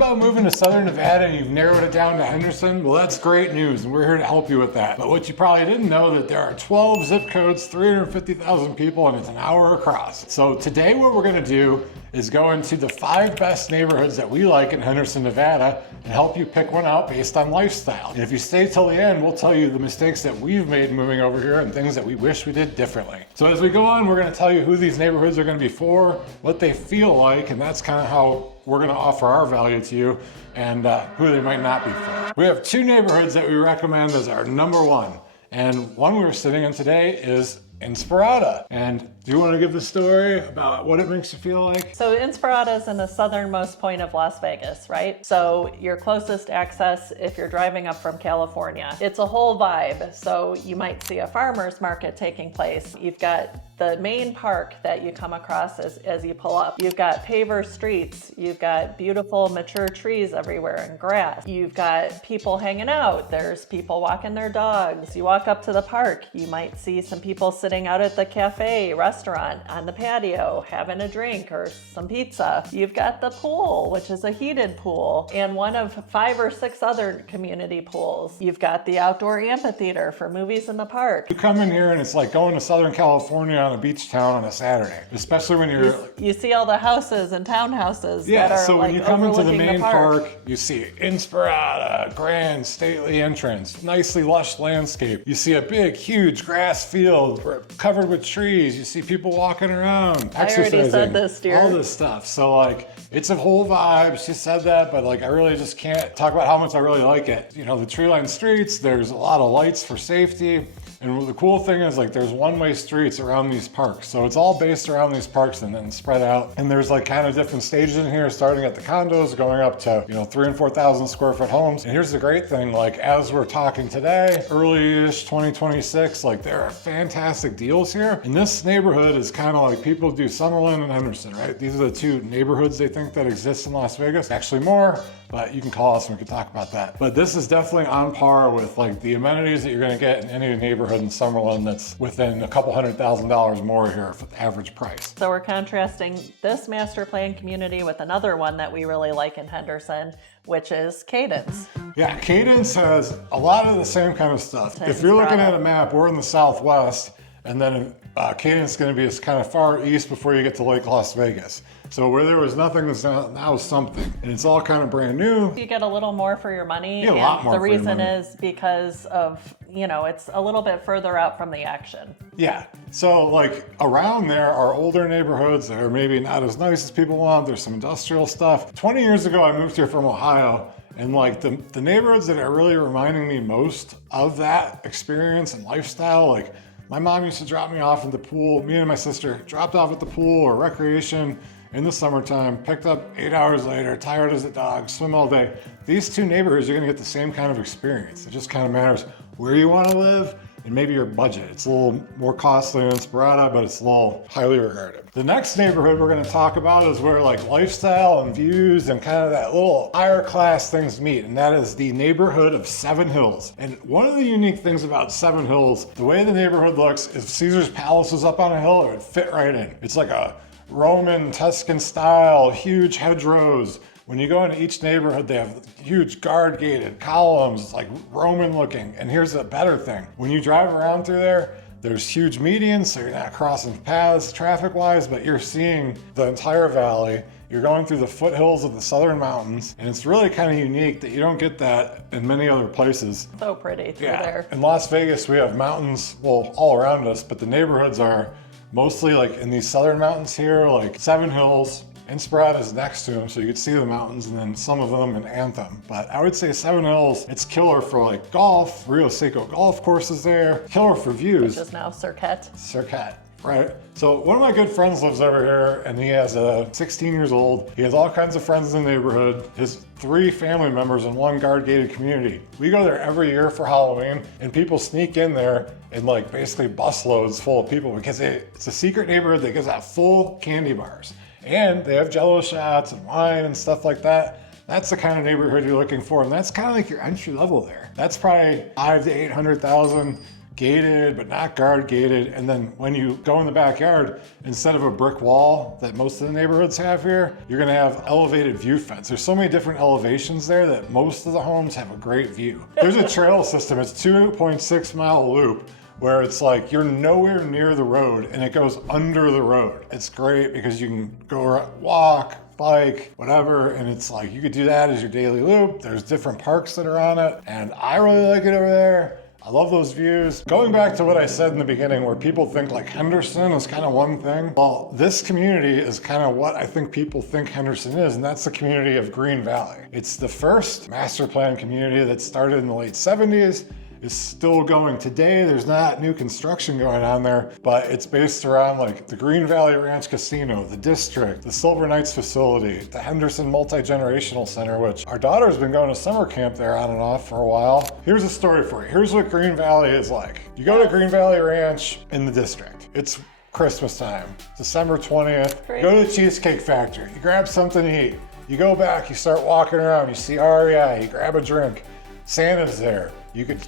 about moving to Southern Nevada and you've narrowed it down to Henderson? Well, that's great news, and we're here to help you with that. But what you probably didn't know that there are 12 zip codes, 350,000 people, and it's an hour across. So today what we're gonna do is go into the 5 best neighborhoods that we like in Henderson, Nevada, and help you pick one out based on lifestyle. And if you stay till the end, we'll tell you the mistakes that we've made moving over here and things that we wish we did differently. So as we go on, we're gonna tell you who these neighborhoods are gonna be for, what they feel like, and that's kind of how we're gonna offer our value to you, and who they might not be for. We have 2 neighborhoods that we recommend as our #1. And one we're sitting in today is Inspirada. And do you want to give the story about what it makes you feel like? So Inspirada is in the southernmost point of Las Vegas, right? So your closest access if you're driving up from California. It's a whole vibe. So you might see a farmer's market taking place. You've got the main park that you come across as you pull up. You've got paver streets. You've got beautiful mature trees everywhere and grass. You've got people hanging out. There's people walking their dogs. You walk up to the park, you might see some people sitting out at the cafe, restaurant, on the patio, having a drink or some pizza. You've got the pool, which is a heated pool, and one of 5 or 6 other community pools. You've got the outdoor amphitheater for movies in the park. You come in here and it's like going to Southern California on a beach town on a Saturday, especially when you're... You see all the houses and townhouses yeah, that are so when like you come into the overlooking main park. park, you see Inspirada, grand stately entrance, nicely lush landscape. You see a big, huge grass field covered with trees. You see people walking around, exercising. I already said this, dear. All this stuff. So like, it's a whole vibe. She said that, but like, I really just can't talk about how much I really like it. You know, the tree-lined streets, there's a lot of lights for safety. And the cool thing is like there's one-way streets around these parks. So it's all based around these parks and then spread out. And there's like kind of different stages in here, starting at the condos, going up to, you know, 3,000 and 4,000 square foot homes. And here's the great thing, like as we're talking today, early-ish 2026, like there are fantastic deals here. And this neighborhood is kind of like people do Summerlin and Henderson, right? These are the 2 neighborhoods they think that exist in Las Vegas. Actually more, but you can call us and we can talk about that. But this is definitely on par with like the amenities that you're gonna get in any neighborhood in Summerlin that's within a couple $100,000 more here for the average price. So we're contrasting this master plan community with another one that we really like in Henderson, which is Cadence. Yeah, Cadence has a lot of the same kind of stuff. If you're looking at a map, we're in the Southwest, and then Cadence is going to be as kind of far east before you get to Lake Las Vegas. So where there was nothing, there's now something. And it's all kind of brand new. You get a little more for your money. Yeah, a lot more the for your reason money. is because of, you know, it's a little bit further out from the action. Yeah, so like around there are older neighborhoods that are maybe not as nice as people want. There's some industrial stuff. 20 years ago, I moved here from Ohio. And like the neighborhoods that are really reminding me most of that experience and lifestyle, like my mom used to drop me off at the pool. Me and my sister dropped off at the pool or recreation in the summertime, picked up 8 hours later, tired as a dog, swim all day. These 2 neighborhoods, you're gonna get the same kind of experience. It just kind of matters where you wanna live and maybe your budget. It's a little more costly than Inspirada, but it's a little highly regarded. The next neighborhood we're gonna talk about is where like lifestyle and views and kind of that little higher class things meet, and that is the neighborhood of Seven Hills. And one of the unique things about Seven Hills, the way the neighborhood looks, if Caesar's Palace was up on a hill, it would fit right in. It's like a Roman Tuscan style, huge hedgerows. When you go into each neighborhood, they have huge guard gated columns, like Roman looking. And here's the better thing. When you drive around through there, there's huge medians, so you're not crossing paths traffic wise, but you're seeing the entire valley. You're going through the foothills of the southern mountains, and it's really kind of unique that you don't get that in many other places. So pretty through there. In Las Vegas, we have mountains, well, all around us, but the neighborhoods are mostly like in these southern mountains here, like Seven Hills. Inspirada is next to them, so you can see the mountains, and then some of them in Anthem. But I would say Seven Hills, it's killer for like golf. Rio Seco golf courses there. Killer for views. Which is now Circuit. Circuit, right? So one of my good friends lives over here, and he has 16 years old. He has all kinds of friends in the neighborhood. His 3 family members in one guard-gated community. We go there every year for Halloween, and people sneak in there and like basically busloads full of people because it's a secret neighborhood that gives out full candy bars. And they have Jello shots and wine and stuff like that. That's the kind of neighborhood you're looking for, and that's kind of like your entry level there. That's probably 500,000 to 800,000 gated, but not guard gated. And then when you go in the backyard, instead of a brick wall that most of the neighborhoods have here, you're gonna have elevated view fence. There's so many different elevations there that most of the homes have a great view. There's a trail system, it's 2.6-mile loop where it's like you're nowhere near the road and it goes under the road. It's great because you can go around, walk, bike, whatever, and it's like you could do that as your daily loop. There's different parks that are on it, and I really like it over there. I love those views. Going back to what I said in the beginning where people think like Henderson is kind of one thing. Well, this community is kind of what I think people think Henderson is, and that's the community of Green Valley. It's the first master plan community that started in the late 70s. Is still going today. There's not new construction going on there, but it's based around like the Green Valley Ranch Casino, the district, the Silver Knights facility, the Henderson Multi-Generational Center, which our daughter's been going to summer camp there on and off for a while. Here's a story for you. Here's what Green Valley is like. You go to Green Valley Ranch in the district. It's Christmas time, December 20th. Great. Go to the Cheesecake Factory. You grab something to eat. You go back, you start walking around, you see REI, you grab a drink. Santa's there. You could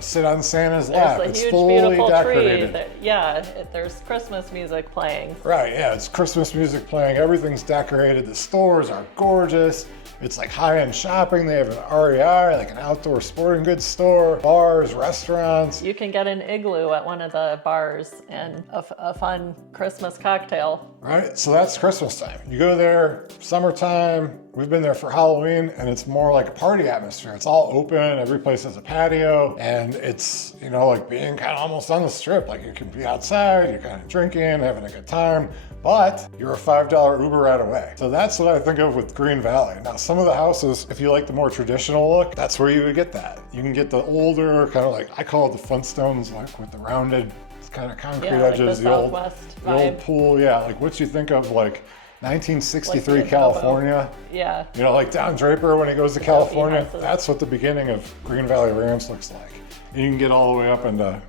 sit on Santa's lap. There's a it's huge, fully beautiful decorated. tree. There's Christmas music playing. Right, yeah, it's Christmas music playing. Everything's decorated. The stores are gorgeous. It's like high-end shopping. They have an REI, like an outdoor sporting goods store, bars, restaurants. You can get an igloo at one of the bars and a fun Christmas cocktail. Right, so that's Christmas time. You go there, summertime. We've been there for Halloween, and it's more like a party atmosphere. It's all open. Every place has a patio, and it's, like being kind of almost on the strip. Like you can be outside, you're kind of drinking, having a good time, but you're a $5 Uber ride away. So that's what I think of with Green Valley. Now, some of the houses, if you like the more traditional look, that's where you would get that. You can get the older, kind of like, I call it the Flintstones, like with the rounded kind of concrete edges, the old pool, like what you think of like 1963 like California. Yeah. Like Don Draper when he goes to California, that's what the beginning of Green Valley Ranch looks like. And you can get all the way up into,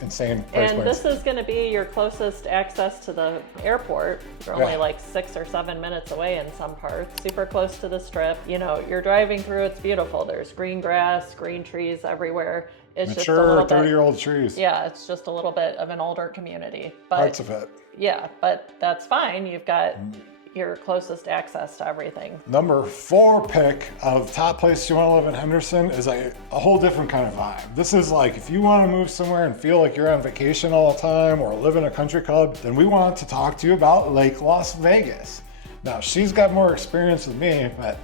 insane price And points. this is going to be your closest access to the airport. You're only like 6 or 7 minutes away in some parts, super close to the strip. You're driving through, it's beautiful. There's green grass, green trees everywhere. It's Mature just a little 30-year-old trees. Yeah, it's just a little bit of an older community. But Parts of it. yeah, but that's fine. You've got your closest access to everything. Number 4 pick of top place you want to live in Henderson is a whole different kind of vibe. This is like if you want to move somewhere and feel like you're on vacation all the time or live in a country club, then we want to talk to you about Lake Las Vegas. Now, she's got more experience than me, but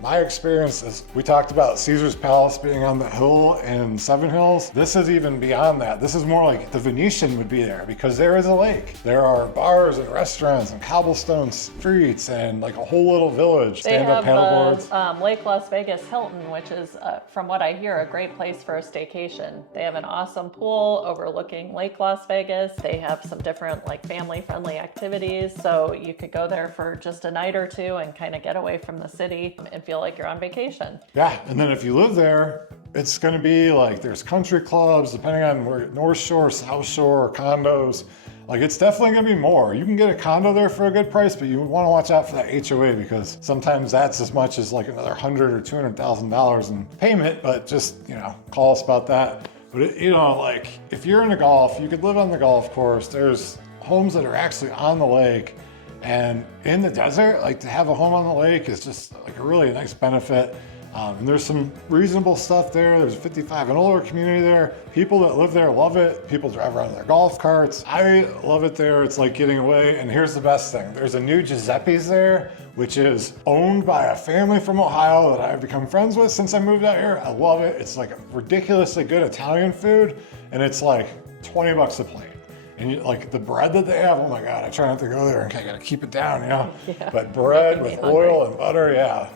my experience is, we talked about Caesar's Palace being on the hill in Seven Hills. This is even beyond that. This is more like the Venetian would be there because there is a lake. There are bars and restaurants and cobblestone streets and like a whole little village. Stand-up paddleboards. Lake Las Vegas Hilton, which is, from what I hear, a great place for a staycation. They have an awesome pool overlooking Lake Las Vegas. They have some different like family-friendly activities. So you could go there for just a night or two and kind of get away from the city and feel like you're on vacation. Yeah, and then if you live there, it's gonna be like there's country clubs, depending on where, North Shore, South Shore, condos. Like it's definitely gonna be more. You can get a condo there for a good price, but you wanna watch out for that HOA because sometimes that's as much as like another $100,000 or $200,000 in payment, but just, call us about that. But like if you're into golf, you could live on the golf course. There's homes that are actually on the lake. And in the desert, like to have a home on the lake is just like a really nice benefit. And there's some reasonable stuff there. There's a 55 and older community there. People that live there love it. People drive around in their golf carts. I love it there. It's like getting away. And here's the best thing. There's a new Giuseppe's there, which is owned by a family from Ohio that I've become friends with since I moved out here. I love it. It's like a ridiculously good Italian food. And it's like 20 bucks a plate. And like the bread that they have, oh my God, I try not to go there and I gotta keep it down, Yeah. But bread with oil and butter,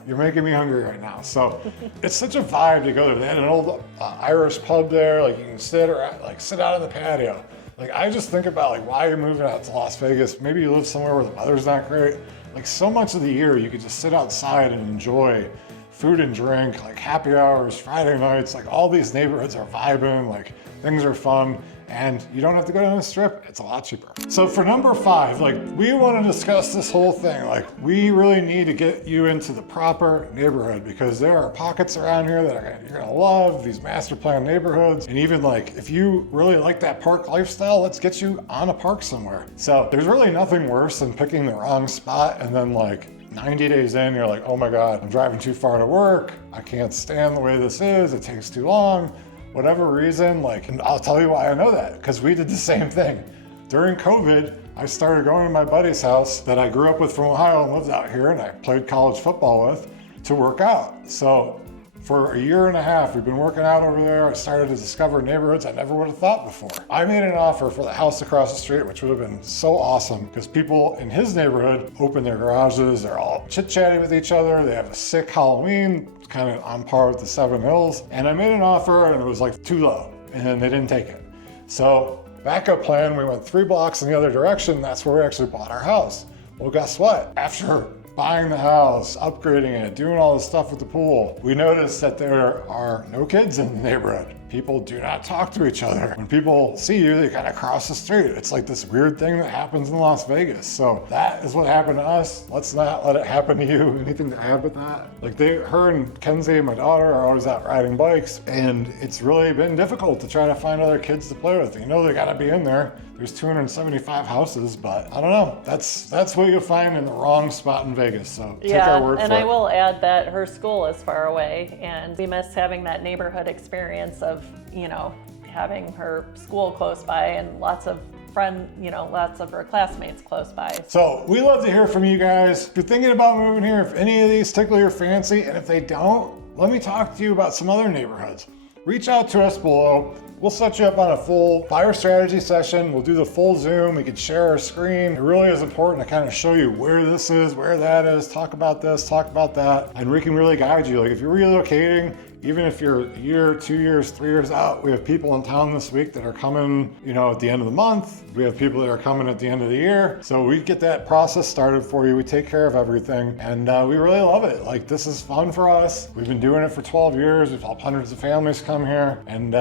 you're making me hungry right now. So it's such a vibe to go there. They had an old Irish pub there, like you can sit out on the patio. Like I just think about like why you're moving out to Las Vegas. Maybe you live somewhere where the weather's not great. Like so much of the year you could just sit outside and enjoy food and drink, like happy hours, Friday nights, like all these neighborhoods are vibing, like things are fun. and you don't have to go down the strip. It's a lot cheaper. So for number 5, like, we want to discuss this whole thing. Like, we really need to get you into the proper neighborhood, because there are pockets around here that you're gonna love, these master plan neighborhoods. And even like, if you really like that park lifestyle, let's get you on a park somewhere. So there's really nothing worse than picking the wrong spot and then like 90 days in, you're like, oh my God, I'm driving too far to work. I can't stand the way this is. It takes too long. Whatever reason, like, and I'll tell you why I know that, because we did the same thing. During COVID, I started going to my buddy's house that I grew up with from Ohio and lived out here, and I played college football with, to work out. So for a year and a half, we've been working out over there. I started to discover neighborhoods I never would have thought before. I made an offer for the house across the street, which would have been so awesome, because people in his neighborhood open their garages, they're all chit-chatting with each other, they have a sick Halloween, kind of on par with the Seven Hills. And I made an offer and it was like too low, and they didn't take it. So backup plan, we went 3 blocks in the other direction. That's where we actually bought our house. Well, guess what? After buying the house, upgrading it, doing all this stuff with the pool, we noticed that there are no kids in the neighborhood. People do not talk to each other. When people see you, they kind of cross the street. It's like this weird thing that happens in Las Vegas. So that is what happened to us. Let's not let it happen to you. Anything to add with that? Like, her and Kenzie, my daughter, are always out riding bikes, and it's really been difficult to try to find other kids to play with. You know, they gotta be in there. There's 275 houses, but I don't know. That's what you'll find in the wrong spot in Vegas. So take our word for it. And I will add that her school is far away, and we miss having that neighborhood experience of, you know, having her school close by and lots of lots of her classmates close by. So we love to hear from you guys. If you're thinking about moving here, if any of these tickle your fancy, and if they don't, let me talk to you about some other neighborhoods. Reach out to us below. We'll set you up on a full buyer strategy session. We'll do the full Zoom. We can share our screen. It really is important to kind of show you where this is, where that is, talk about this, talk about that, and we can really guide you. Like, if you're relocating, even if you're a year, 2 years, 3 years out, we have people in town this week that are coming, you know, at the end of the month. We have people that are coming at the end of the year. So we get that process started for you. We take care of everything, and we really love it. Like, this is fun for us. We've been doing it for 12 years. We've helped hundreds of families come here, and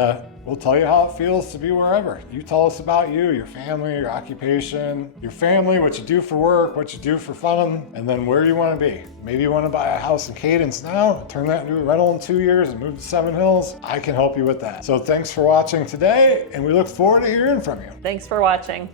we'll tell you how it feels to be wherever. You tell us about you, your family, your occupation, your family, what you do for work, what you do for fun, and then where you want to be. Maybe you want to buy a house in Cadence now, turn that into a rental in 2 years and move to Seven Hills. I can help you with that. So thanks for watching today, and we look forward to hearing from you. Thanks for watching.